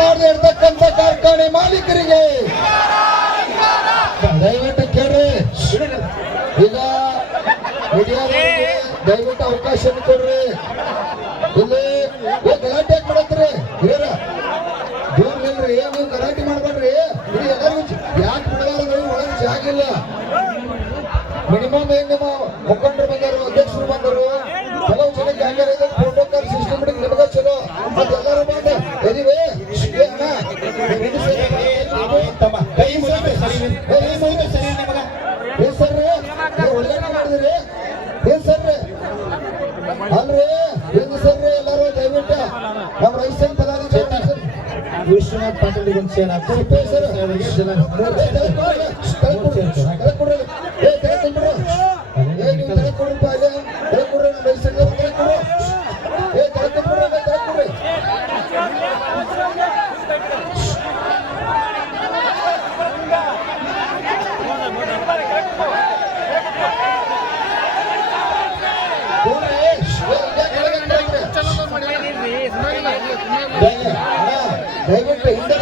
ಮಾಡದೆ ಇರ್ತಕ್ಕಂಥ ಕಾರ್ಖಾನೆ ಮಾಲೀಕರಿಗೆ. ದಯವಿಟ್ಟು ಕೇಳ್ರಿ. ಈಗ ಮೀಡಿಯಾದವರಿಗೆ ದಯವಿಟ್ಟು ಅವಕಾಶ ಕೊಡ್ರಿ. ಇಲ್ಲಿ ಗಲಾಟೆ ಮಾಡತ್ರಿ ಹೇರ ದೂರ ನಿಲ್ರಿ. ನೀವು ಗಲಾಟೆ ಮಾಡ್ಬೇಡ್ರಿ. ಇಲ್ಲಿ ಎಲ್ಲರಿಗೂ ಯಾಕೆ ಬಿಡಬಾರ್ದು ಒಳಗೆ ಜಾಗಿಲ್ಲ ಮಿನಿಮಮ್ ಏನ್ ನಿಮ್ಮ ಮುಖಂಡರು ಬಂದರು ವಿಶ್ವನಾಥ್ ಪಾಟೀಲ್ ಗುಂಚೇನ ಸರ್ ದಯವಿಟ್ಟು ಹಿಂದೆ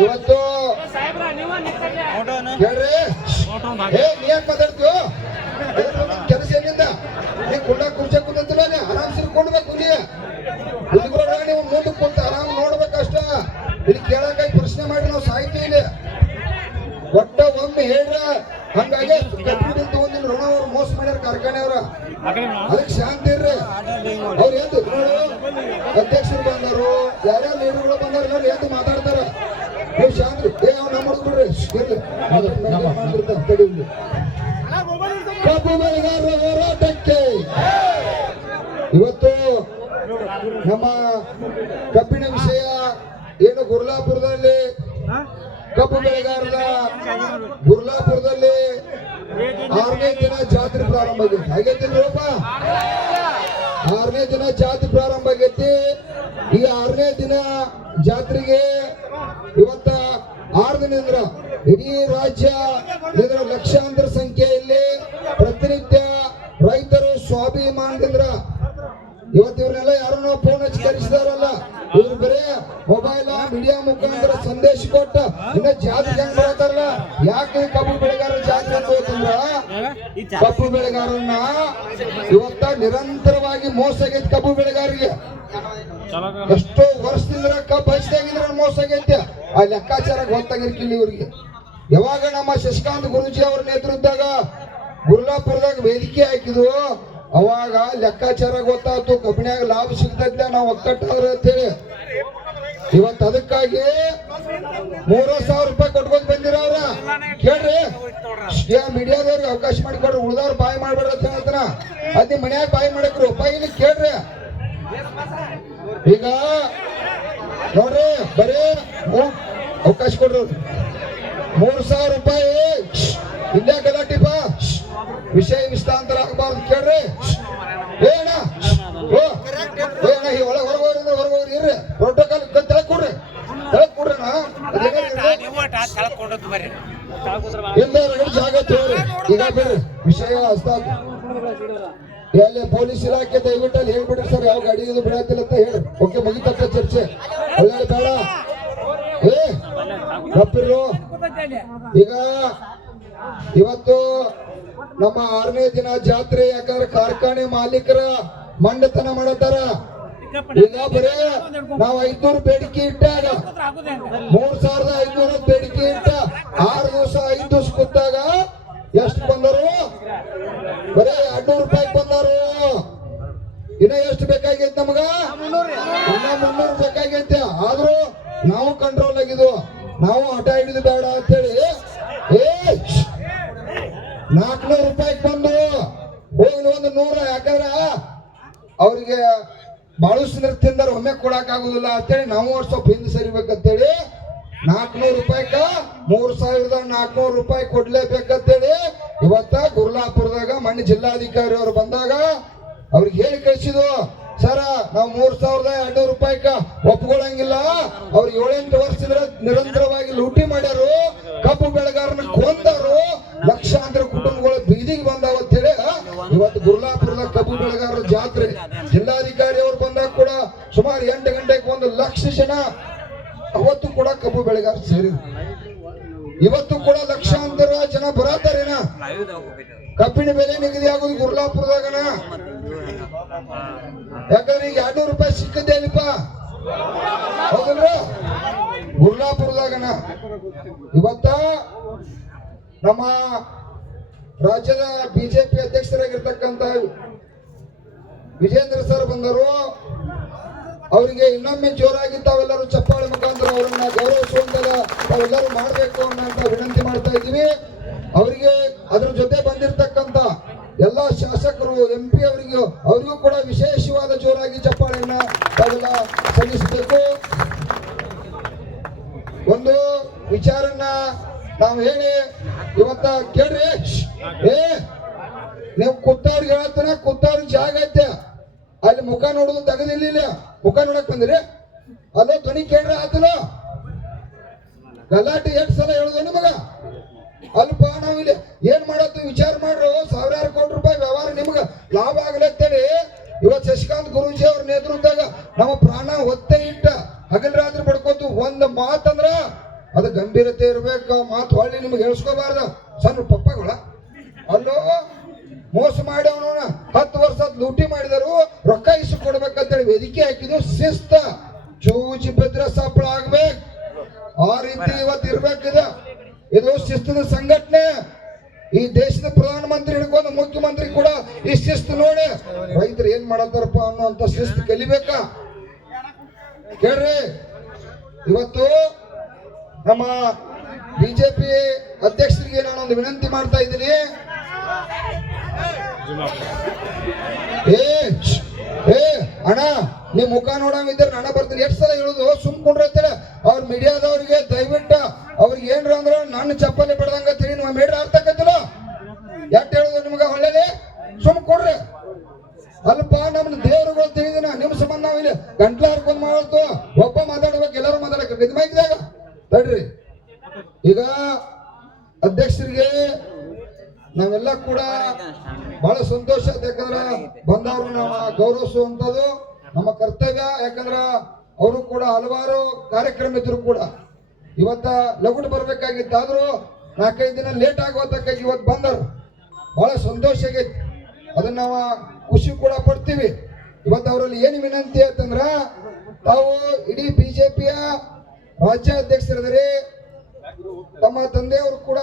ಇವತ್ತು ಹೇಳ್ರಿ. ಏ ನೀ ಯಾಕೆ ಮಾತಾಡ್ತೀವೋ ಕೆಲಸ ಏನಿಂದ ನೀ ಕುಂಡ ಕುರ್ಚಿ ನೀ? ಆರಾಮ್ ಸಿರ್ಕೊಂಡ್ಬೇಕು ನೀ ಹುಡುಗರ ನೀವು ಮುಂದೆ ಕುಂತ ಆರಾಮ್ ನೋಡ್ಬೇಕಷ್ಟ ಇಲ್ಲಿ ಕೇಳಕ್ಕಾಗಿ ಪ್ರಶ್ನೆ ಮಾಡಿ ನಾವು ಇಲ್ಲಿ. ಒಟ್ಟ ಒಮ್ಮೆ ಹೇಳ್ರ. ಹಂಗಾಗಿ ಕಬ್ಬಿಣ ತಗೊಂಡಿಲ್ಲ ಋಣ ಅವ್ರು ಮೋಸ ಮಾಡ್ಯಾರ ಕಾರ್ಖಾನೆ ಅವ್ರ. ಅದಕ್ಕೆ ಶಾಂತಿ ಇರ್ರಿ. ಅವ್ರು ಎದ್ದು ಅಧ್ಯಕ್ಷರು ಬಂದರು. ಯಾರ್ಯಾರು ಲೀಡರ್ಗಳು ಬಂದಾರ ನೋಡಿ ಎದ್ದು ಮಾತಾಡ್ತಾರ. ನೀವು ಶಾಂತಿ. ಏ ಅವ್ರು ನಮ್ಮ ಹುಡುಗ್ಬಿಡ್ರಿ ಇರ್ಲಿ. ಮಾತಾಡ್ತಾನೆ, ತಡಿ ಇಲ್ಲಿ. ಕಬ್ಬು ಬೆಳೆಗಾರರ ಹೋರಾಟಕ್ಕೆ ಇವತ್ತು ನಮ್ಮ ಕಬ್ಬಿನ ವಿಷಯ ಏನು ಗುರ್ಲಾಪುರದಲ್ಲಿ ಕಬ್ಬು ಬೆಳೆಗಾರರ ಗುರ್ಲಾಪುರದಲ್ಲಿ ಜಾತ್ರೆ ಪ್ರಾರಂಭ ಆಗೈತಿ. ರೂಪ ಆರನೇ ದಿನ ಜಾತ್ರೆ ಪ್ರಾರಂಭ ಆಗೈತಿ. ಈ ಆರನೇ ದಿನ ಜಾತ್ರೆಗೆ ಇವತ್ತ ಆರು ದಿನದಿಂದ ಇಡೀ ರಾಜ್ಯ ಇದರ ಲಕ್ಷಾಂತರ ಸಂಖ್ಯೆಯಲ್ಲಿ ಪ್ರತಿನಿತ್ಯ ರೈತರು ಸ್ವಾಭಿಮಾನದಿಂದ ಇವತ್ತು ಇವ್ರನ್ನೆಲ್ಲ ಯಾರನ್ನೋ ಫೋನ್ ಹಚ್ಚಿ ಕರೆಸಿದಾರಲ್ಲ? ಇವ್ರು ಬರೇ ಮೊಬೈಲ್ ಮೀಡಿಯಾ ಮುಖಾಂತರ ಸಂದೇಶ ಕೊಟ್ಟ ಇನ್ನ ಜಾತ್ರೆ ಹೆಂಗ್ ಮಾಡ್ತಾರಲ್ಲ? ಯಾಕೆ ಕಬ್ಬು ಬೆಳೆಗಾರರ ಜಾತ್ರೆ ಅಂತ ಹೋಯ್ತಂದ್ರ ಕಬ್ಬು ಬೆಳೆಗಾರನ್ನ ಇವತ್ತ ನಿರಂತರವಾಗಿ ಮೋಸ ಆಗೈತಿ ಕಬ್ಬು ಬೆಳೆಗಾರರಿಗೆ. ಎಷ್ಟೋ ವರ್ಷದಿಂದ ಕಬ್ಬು ಹಚ್ಚಿದಾಗಿದ್ರೆ ಮೋಸ ಆಗೈತೆ ಆ ಲೆಕ್ಕಾಚಾರ ಗೊತ್ತಾಗಿರ್ಕಿಲ್ಲ ಇವ್ರಿಗೆ. ಯಾವಾಗ ನಮ್ಮ ಶಶಿಕಾಂತ್ ಗುರುಜಿ ಅವ್ರ ನೇತೃತ್ವದಾಗ ಗುರ್ಲಾಪುರದಾಗ ವೇದಿಕೆ ಹಾಕಿದ್ವು, ಅವಾಗ ಲೆಕ್ಕಾಚಾರ ಗೊತ್ತಾಯ್ತು. ಕಬ್ಬಿಣ್ಯಾಗ ಲಾಭ ಸಿಗ್ತೈತೆ, ನಾವು ಒಕ್ಕಟ್ಟಾದ್ರೆ ಅಂತೇಳಿ. ಇವತ್ತು ಅದಕ್ಕಾಗಿ ಮೂರು ಸಾವಿರ ರೂಪಾಯಿ ಕೊಟ್ಕೊಂಡ್ ಬಂದಿರವ್ರ. ಕೇಳ್ರಿ ಏ ಮೀಡಿಯಾದವ್ರಿಗೆ ಅವಕಾಶ ಮಾಡಿಕೊಡ್ರಿ, ಉಳ್ದವ್ರು ಬಾಯಿ ಮಾಡ್ಬೇಡ್ರಿ ಅಂತ ಹೇಳ್ತಾನ. ಅದ್ ಮನ್ಯಾಗ ಬಾಯಿ ಮಾಡಕ್ರಿ ರೂಪಾಯಿ ಇಲ್ಲಿ ಕೇಳ್ರಿ. ಈಗ ನೋಡ್ರಿ, ಬರೀ ಅವಕಾಶ ಕೊಡ್ರಿ. ಮೂರು ಸಾವಿರ ರೂಪಾಯಿ ಇಂಡಿಯಾ ಗಲಾಟಿ ಬಾ. ವಿಷಯ ವಿಸ್ತಾಂತರ ಆಗಬಾರ್ದು ಕೇಳ್ರಿ. ಏನ ಒಳಗೆ ಈಗ ವಿಷಯ ಹಸ್ತಾತ್ ಎಲ್ಲಿ ಪೊಲೀಸ್ ಇಲಾಖೆ ದಯವಿಟ್ಟು ಅಲ್ಲಿ ಹೇಳ್ಬಿಡ್ರಿ ಸರ್, ಯಾವ ಗಾಡಿ ಇದು ಬಿಡತ್ತಿಲ್ಲ ಅಂತ ಹೇಳಿ ಓಕೆ ಮುಗಿತಕ್ಕ ಚರ್ಚೆ. ಒಳ್ಳೆ ಈಗ ಇವತ್ತು ನಮ್ಮ ಆರನೇ ದಿನ ಜಾತ್ರೆ, ಯಾಕಂದ್ರೆ ಕಾರ್ಖಾನೆ ಮಾಲೀಕರ ಮಂಡತನ ಮಾಡತಾರ ಈಗ ಬರೇ ನಾವು ಐದ್ನೂರು ಬೇಡಿಕೆ ಇಟ್ಟಾಗ ಮೂರ್ ಸಾವಿರದ ಐದ್ನೂರ ಬೇಡಿಕೆ ಇಟ್ಟ ಆರು ದಿವಸ, ಐದು ದಿವಸ ಕೂತಾಗ ಎಷ್ಟು ಬಂದರು? ಬರೇ ಎರಡ್ನೂರು ರೂಪಾಯಿ ಬಂದರು. ಇನ್ನ ಎಷ್ಟು ಬೇಕಾಗೈತೆ ನಮಗ? ಇನ್ನ ಮುನ್ನೂರು ಬೇಕಾಗೈತೆ. ಆದ್ರೂ ನಾವು ಕಂಟ್ರೋಲ್ ಆಗಿದ್ವು. ನಾವು ಹಠ ಹಿಡಿದು ಬೇಡ ಅಂತೇಳಿ. ಏ ನಾಲ್ಕುನೂರು ರೂಪಾಯಿ ಬಂದು ಹೋಗ್ಲಿ ಒಂದು ನೂರ, ಯಾಕಂದ್ರ ಅವ್ರಿಗೆ ಬಹಳಷ್ಟು ತಿಂದರು ಒಮ್ಮೆ ಕೊಡಕ್ ಆಗುದಿಲ್ಲ ಅಂತೇಳಿ ನಾವು ಸ್ವಲ್ಪ ಹಿಂದೆ ಸರಿಬೇಕಂತೇಳಿ ನಾಲ್ಕನೂರು ರೂಪಾಯಿಕ ಮೂರ್ ಸಾವಿರದ ನಾಲ್ಕನೂರು ರೂಪಾಯಿ ಕೊಡ್ಲೇಬೇಕಂತೇಳಿ ಇವತ್ತ ಗುರ್ಲಾಪುರದಾಗ ಮಣ್ಣು ಜಿಲ್ಲಾಧಿಕಾರಿ ಅವರು ಬಂದಾಗ ಅವ್ರಿಗೆ ಹೇಳಿ ಕಳಿಸಿದ್ರು ಸರ, ನಾವು ಮೂರ್ ಸಾವಿರದ ಎರಡ್ನೂರು ರೂಪಾಯಿಕ ಒಪ್ಕೊಳ್ಳಂಗಿಲ್ಲ ಅವ್ರು ಏಳೆಂಟು ವರ್ಷದ ನಿರಂತರವಾಗಿ ಲೂಟಿ ಮಾಡ್ಯಾರು. ಕಬ್ಬು ಬೆಳೆಗಾರನ ಕೊಂದರು. ಲಕ್ಷಾಂತರ ಕುಟುಂಬಗಳು ಬೀದಿಗೆ ಬಂದಾವ ಅಂತೇಳಿ ಇವತ್ತು ಗುರ್ಲಾಪುರದ ಕಬ್ಬು ಬೆಳೆಗಾರರ ಜಾತ್ರೆ. ಜಿಲ್ಲಾಧಿಕಾರಿ ಅವರು ಬಂದಾಗ ಕೂಡ ಸುಮಾರು ಎಂಟು ಗಂಟೆಗೆ ಒಂದು ಲಕ್ಷ ಜನ ಅವತ್ತು ಕೂಡ ಕಬ್ಬು ಬೆಳೆಗಾರ ಸೇರಿ. ಇವತ್ತು ಕೂಡ ಲಕ್ಷಾಂತರ ಜನ ಬರತ್ತಾರೇನ ಕಬ್ಬಿನ ಬೆಲೆ ನಿಗದಿ ಆಗೋದು ಗುರ್ಲಾಪುರದಾಗನ? ಯಾಕಂದ್ರೆ ಈಗ ಎರಡ್ನೂರು ರೂಪಾಯಿ ಸಿಕ್ಕದ್ದೇ ಅಲ್ಲಿಪ್ಪ. ಹೌದಲ್ರ? ಗುರ್ಲಾಪುರದಾಗನ. ಇವತ್ತ ನಮ್ಮ ರಾಜ್ಯದ ಬಿಜೆಪಿ ಅಧ್ಯಕ್ಷರಾಗಿರ್ತಕ್ಕಂಥ ವಿಜೇಂದ್ರ ಸರ್ ಬಂದರು. ಅವರಿಗೆ ಇನ್ನೊಮ್ಮೆ ಜೋರಾಗಿ ತಾವೆಲ್ಲರೂ ಚಪ್ಪಾಳೆ ಮುಖಾಂತರ ಅವರನ್ನ ಗೌರವಿಸುವಂತೆಲ್ಲ ತಾವೆಲ್ಲರೂ ಮಾಡಬೇಕು ಅನ್ನೋ ವಿನಂತಿ ಮಾಡ್ತಾ ಇದ್ದೀವಿ. ಅವರಿಗೆ ಅದ್ರ ಜೊತೆ ಬಂದಿರತಕ್ಕಂತ ಎಲ್ಲಾ ಶಾಸಕರು ಎಂ ಪಿ ಅವರಿಗೂ ಅವರಿಗೂ ಕೂಡ ವಿಶೇಷವಾದ ಜೋರಾಗಿ ಚಪ್ಪಾಳೆಯನ್ನ ತಾವೆಲ್ಲ ಸಲ್ಲಿಸಬೇಕು. ಒಂದು ವಿಚಾರನ್ನ ನಾವು ಹೇಳಿ, ಇವತ್ತ ಕೇಳ್ರಿ. ಏ, ನೀವು ಕುತ್ತವ್ರಿಗೆ ಹೇಳತ್ತನ ಕುತ್ತವ್ರಿಗೆ ಜಾಗ ಐತೆ. ಅಲ್ಲಿ ಮುಖ ನೋಡುದು ತೆಗದಿಲ್ಲ ಮುಖ ನೋಡಕ್ ಬಂದಿರಿ? ಅಲ್ಲೋ ಧ್ವನಿ ಕೇಳ್ರಿ ಆತಲೋ ಗಲಾಟೆ ಎಷ್ಟು ಸಲ ಹೇಳುದು ನಿಮಗ? ಅಲ್ಪ ನಾವು ಇಲ್ಲಿ ಏನ್ ಮಾಡತ್ತು ವಿಚಾರ ಮಾಡ್ರು, ಸಾವಿರಾರು ಕೋಟಿ ರೂಪಾಯಿ ವ್ಯವಹಾರ ನಿಮ್ಗ ಲಾಭ ಆಗ್ಲತ್ತೇಳಿ ಇವತ್ ಶಶಿಕಾಂತ್ ಗುರೂಜಿ ಅವ್ರ ನೇತೃತ್ವದಾಗ ನಮ್ಮ ಪ್ರಾಣ ಒತ್ತೆ ಇಟ್ಟ ಹಗಲ್ ರಾತ್ರಿ ಒಂದು ಒಂದ್ ಮಾತಂದ್ರ ಅದು ಗಂಭೀರತೆ ಇರ್ಬೇಕು ಮಾತು ಹೊಳ್ಳಿ ನಿಮ್ಗೆ ಹೇಳ್ಸ್ಕೋಬಾರ್ದ. ಸಣ್ಣ ಪಪ್ಪಗಳ. ಅಲ್ಲೋ? ಮೋಸ ಮಾಡಿ ಅವನವನ ಹತ್ತು ವರ್ಷ ಲೂಟಿ ಮಾಡಿದರು ರೊಕ್ಕ ಇಸು ಕೊಡ್ಬೇಕಂತೇಳಿ ವೇದಿಕೆ ಹಾಕಿದ್ರು ಶಿಸ್ತ. ಚೂಚಿ ಬಿದ್ರೆ ಸಪ್ಪಳ ಆಗ್ಬೇಕು. ಆ ರೀತಿ ಇವತ್ತು ಇರ್ಬೇಕಿದೆ. ಇದು ಶಿಸ್ತಿನ ಸಂಘಟನೆ. ಈ ದೇಶದ ಪ್ರಧಾನಮಂತ್ರಿ ಹಿಡ್ಕೊಂಡು ಮುಖ್ಯಮಂತ್ರಿ ಕೂಡ ಈ ಶಿಸ್ತು ನೋಡಿ. ರೈತರು ಏನ್ ಮಾಡತ್ತಾರಪ್ಪ ಅನ್ನುವಂತ ಶಿಸ್ತು ಕಲಿಬೇಕಾ? ಕೇಳ್ರಿ. ಇವತ್ತು ನಮ್ಮ ಬಿಜೆಪಿ ಅಧ್ಯಕ್ಷರಿಗೆ ನಾನೊಂದು ವಿನಂತಿ ಮಾಡ್ತಾ ಇದ್ದೀನಿ. ಏ ಏ, ಅಣ್ಣ, ನಿಮ್ ಮುಖ ನೋಡಂಗಿದ್ರೆ ನಾನು ಬರ್ತೀನಿ. ಎಷ್ಟು ಸಲ ಹೇಳುದು? ಸುಮ್ಕೊಂಡ್ರೆ ಅವ್ರ ಮೀಡಿಯಾದವ್ರಿಗೆ ದಯವಿಟ್ಟು ಅವ್ರಿಗೆ ಏನ್ರ ಅಂದ್ರೆ ನನ್ನ ಚಪ್ಪಲಿ ಬಿಡ್ದಂಗ ತಿಳಿ, ನಿಮ್ಮ ಮೇಡ್ರ ಅರ್ಥಕತ್ತಿಲ್ಲ ಯಾಕೆ ಹೇಳುದು ನಿಮ್ಗೆ ಹೊಳ್ಳೆಲಿ ಸುಮ್ ಕೊಡ್ರಿ. ಅಲ್ಪ ನಮ್ನ ದೇವ್ರುಗಳು ತಿಳಿದಿನ ನಿಮ್ ಸಂಬಂಧ ನಾವು ಇಲ್ಲಿ ಗಂಟ್ಲ ಮಾಡ್ತು. ಒಬ್ಬ ಮಾತಾಡ್ಬೇಕು, ಎಲ್ಲರೂ ಮಾತಾಡಕ್ಕೆ ಇದು ಮೈಕ್ದಾಗ ತಡ್ರಿ. ಈಗ ಅಧ್ಯಕ್ಷರಿಗೆ ನಾವೆಲ್ಲ ಕೂಡ ಬಹಳ ಸಂತೋಷ ಯಾಕಂದ್ರ ಬಂದವರು ನಾವು ಗೌರವಿಸುವಂತದ್ದು ನಮ್ಮ ಕರ್ತವ್ಯ, ಯಾಕಂದ್ರೆ ಅವರು ಕೂಡ ಹಲವಾರು ಕಾರ್ಯಕ್ರಮ ಇದ್ರು ಕೂಡ. ಇವತ್ತ ಲಗುಟ್ ಬರ್ಬೇಕಾಗಿತ್ತು ಆದ್ರೂ ನಾಲ್ಕೈದು ದಿನ ಲೇಟ್ ಆಗೋತಕ್ಕಾಗಿ ಇವತ್ತು ಬಂದರು. ಬಹಳ ಸಂತೋಷ ಆಗೈತಿ. ಅದನ್ನ ನಾವು ಖುಷಿ ಕೂಡ ಪಡ್ತೀವಿ. ಇವತ್ತು ಅವರಲ್ಲಿ ಏನು ವಿನಂತಿ ಅಂತಂದ್ರ ತಾವು ಇಡೀ ಬಿಜೆಪಿಯ ರಾಜ್ಯ ಅಧ್ಯಕ್ಷರಿದ್ದಾರೆ ತಮ್ಮ ತಂದೆಯವರು ಕೂಡ